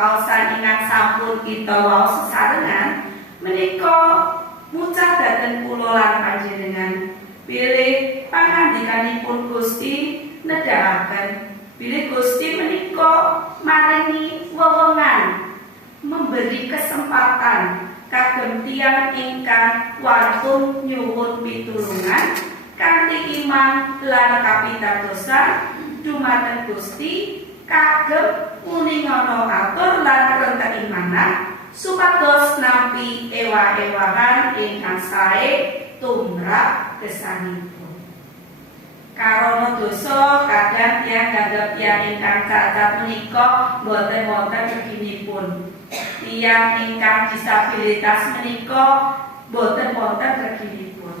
kaosan ingkang sampun kita wau sesarengan menika mucap dhateng kula lan panjenengan bilih pangandikanipun Gusti nedhakaken bilih Gusti menika maringi wewengan memberi kesempatan kagem tiyang ingkang wantun nyuwun pitulungan kanthi iman lan kapitadosan dumateng Gusti kagem uningono atur lan renteng imanan supados nampi ewah-ewahan ingkang sae tumrap gesangipun. Karana dosa kadang tiyang gagap tiyang ingkang cacat menika boten wonten reginipun. Tiyang ingkang disabilitas menika boten wonten reginipun.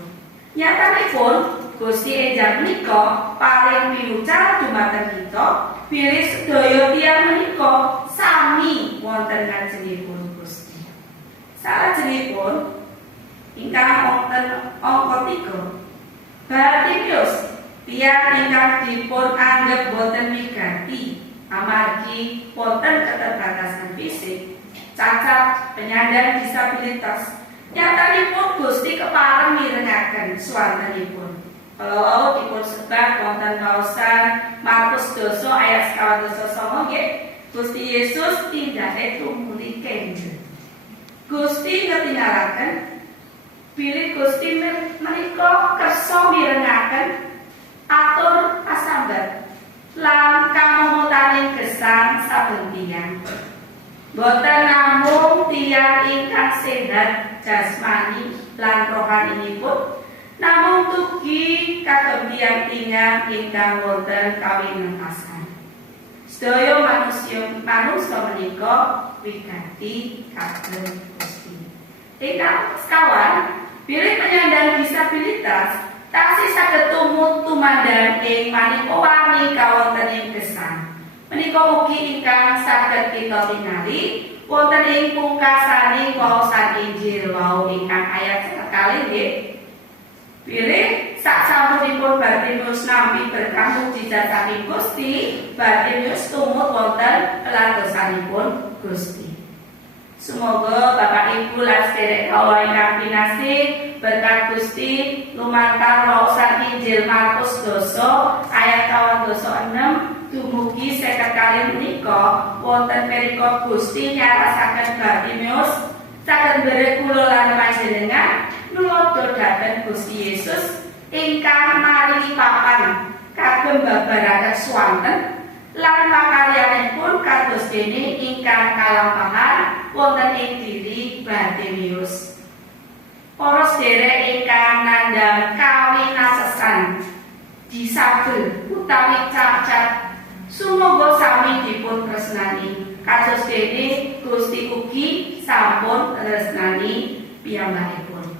Nyatanipun Gusti enjang menika paring piwucal dumateng kita bilih sedaya tiyang menika sami wonten ngajengipun Gusti. Salajengipun ingkang wonten angka 3 Bartimius tiyang ingkang dipun anggep boten migati amargi wonten keterbatasan fisik, cacat, penyandang disabilitas. Nyatanipun Gusti kepareng mirengaken swantenipun. Kalau dipun sebat wonten kaosan Markus 12 ayat 29 nggih, Gusti Yesus tindake tumuli kenjel. Gusti ngetingalaken bilih Gusti menika kersa mirengaken atur pasambat lan kamumutaning gesang saben tiyang. Boten namung tiyang ingkang sehat jasmani lan rohaninipun, namung tugi kagem tiyang-tiyang ingkang wonten kawinentasan. Sedaya manungsa menika wigati kagem Gusti. Ingkang sekawan, bilih penyandang disabilitas taksih saged tumut tumandang ing maneka warni kawontening gesang. Menika ugi ingkang saged kita tingali wonten ing pungkasaning waosan Injil wau ingkang ayat sekali nggih. Bilih sasampunipun Bartimius nampi berkah mukjizat saking Gusti, Bartimius tumut wonten leladosanipun Gusti. Semoga Bapak Ibu lan sedherek kawula ingkang pinasih berkat Gusti lumantar waosan Injil Markus 12 ayat 26 dumugi 50 kali menika wonten perikop Gusti nyarasaken Bartimius saged mbere kula lan panjenengan nulodo dhateng Gusti Yesus ingkang maringi papan kagem babaraken swanten lan pakaryanipun kados dene ingkang kalampahan wonten ing diri Bartimius. Para sedherek ingkang nandhang kawinasesan, disabel utawi cacat, sumangga sami dipun tresnani kados dene Gusti ugi sampun tresnani piyambakipun.